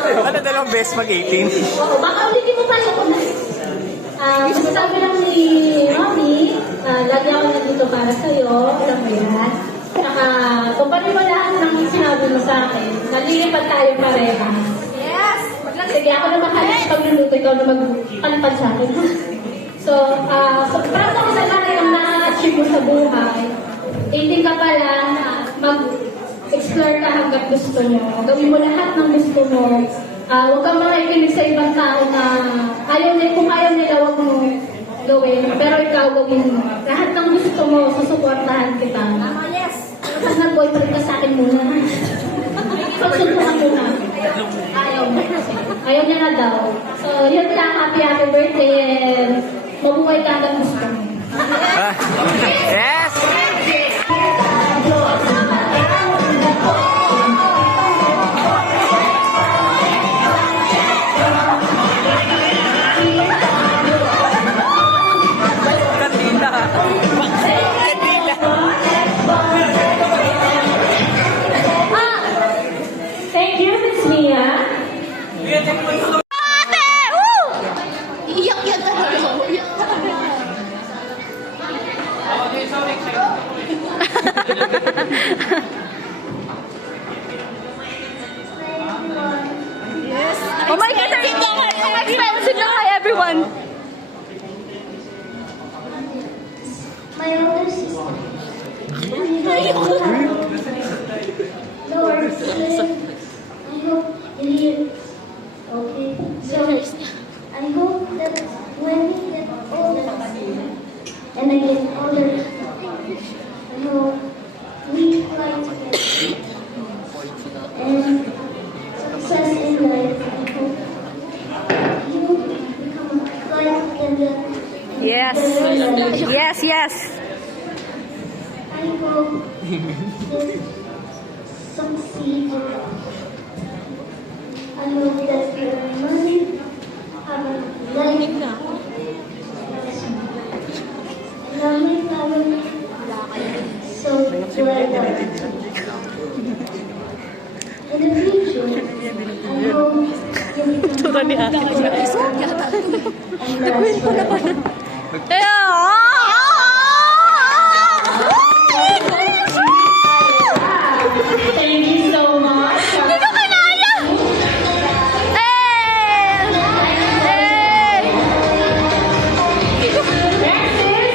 Ano dalawang beses mag-18? Oo, baka ulitin mo pa ako na. Sabi lang ni Mami, lagi ako nandito para sa'yo, alam mo yan. Saka, kung lahat ng sinabi mo sa akin, nalilipat tayo parehas. Yes! Sige, ako na makalas pag luluto, ikaw na magpalipad sa akin. So, proud ako sa lahat ng na-achieve mo sa buhay. Hindi ka pa lang mag-explore ka hanggat gusto mo. Gawin mo lahat ng gusto mo. Huwag kang makikinig sa ibang tao na kung ayaw nila, huwag mo gawin. Pero ikaw gawin mo. Lahat ng gusto mo, susuportahan kita. Yes! Kapag nag-boyfriend ka sa akin muna. Pagsunod ka muna. Ayaw niya. Ayaw niya na daw. So, yun lang. Happy birthday. And mabuhay ka hanggang gusto mo. Yes! Thank you, Miss Mia. Ate! Woo! Iyak yan talaga. Iyak talaga. Yes. Oh my God! Expensive na kay everyone. My older sister. Lord, I hope you hear. Okay. So, I hope that when we get older, and I get older, I hope we fly together. And success in life, I hope you become fly together. Yes. Yes, yes. I hope this succeed. I hope that your money have a life. And my family so together. In the future, I hope you become Thank you so much. Hindi ko kinaya!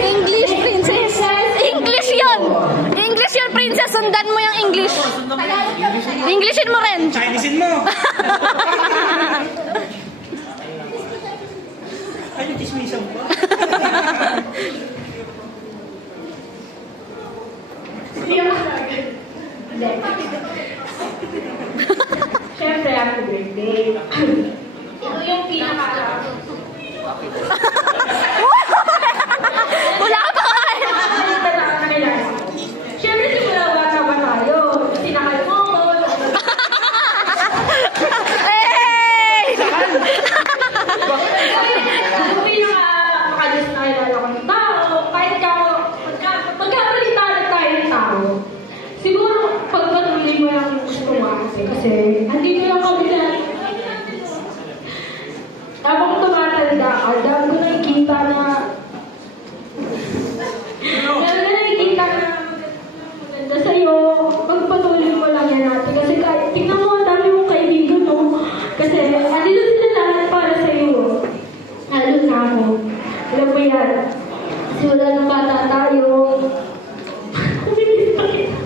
English princess. English yun! English yun, princess. Sundan mo yung English. Englishin mo rin. Chinesein mo! Ay, tismisan mo. Siyempre, happy birthday. Ito yung pinaka... Wala ka pa kain. Siyempre, simula bata pa tayo. Sinakal mo ko. Hey! Kung pinaka-makalis na kilala ko ng tao, kahit pagkakalita na tayo ng tao, siguro pagpatuloy mo yung gusto mo kasi andito lang kami na habang tumatanda ka, dahil ko nakikita na maganda sa'yo, magpatuloy mo lang yan natin. Kasi kahit, tingnan mo, ang dami mong kaibigan, no? Kasi, andito sila lahat para sa'yo. Lalo na ako. Alam mo yan. Kasi wala nang bata tayo. Kumilis pa kita.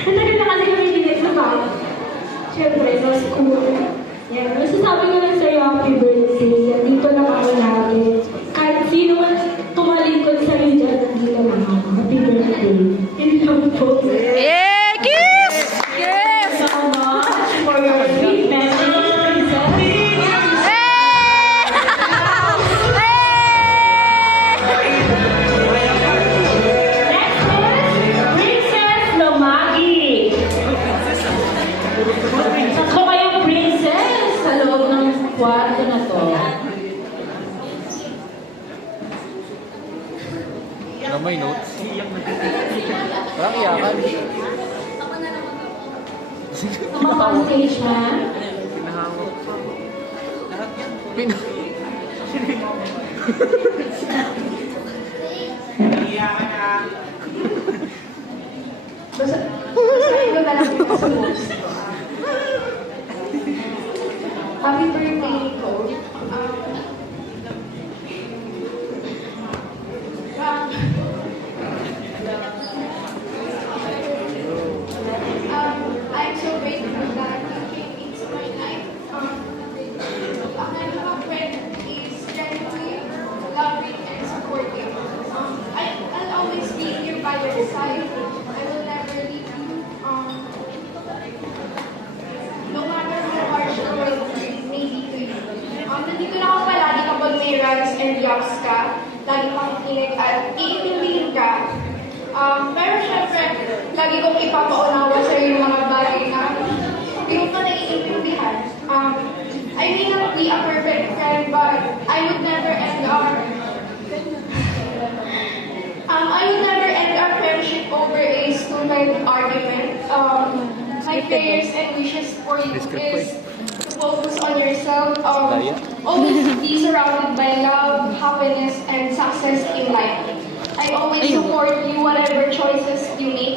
Ang tagal na kasi kami hindi nagsasabi. Siyempre, sa school. Yan. Masasabi ko lang sa'yo, happy birthday. Nandito lang ako lagi. Kahit sino man tumalingkod sa'yo dyan, nandito lang ako. Happy birthday. Hindi lang po. Yeah, kiss! Kiss! So much for your sweet message. Princess Lomagi. Tatlo kayong princess sa loob ng kwarto na to. Come on stage, ma'am. Basahin ko na lang ito sa post. Happy birthday, Nicole. I'm so grateful that you came into my life. My friend is genuinely loving and supportive. I'll always be here by your side. I will never leave you. No matter how harsh the world may be to you. Nandito na ako palagi kapag may rants and yaps ka. Lagi kang kinig at iintindihin ka. Pero syempre, lagi kong ipapaunawa sa iyo yung mga bagay na hindi mo pa naiintindihan. I may not be a perfect friend, but I would never end our friendship over a stupid argument. My prayers and wishes for you is to focus on yourself. Always be surrounded by love, happiness, and success in life. I always support you whatever choices you make.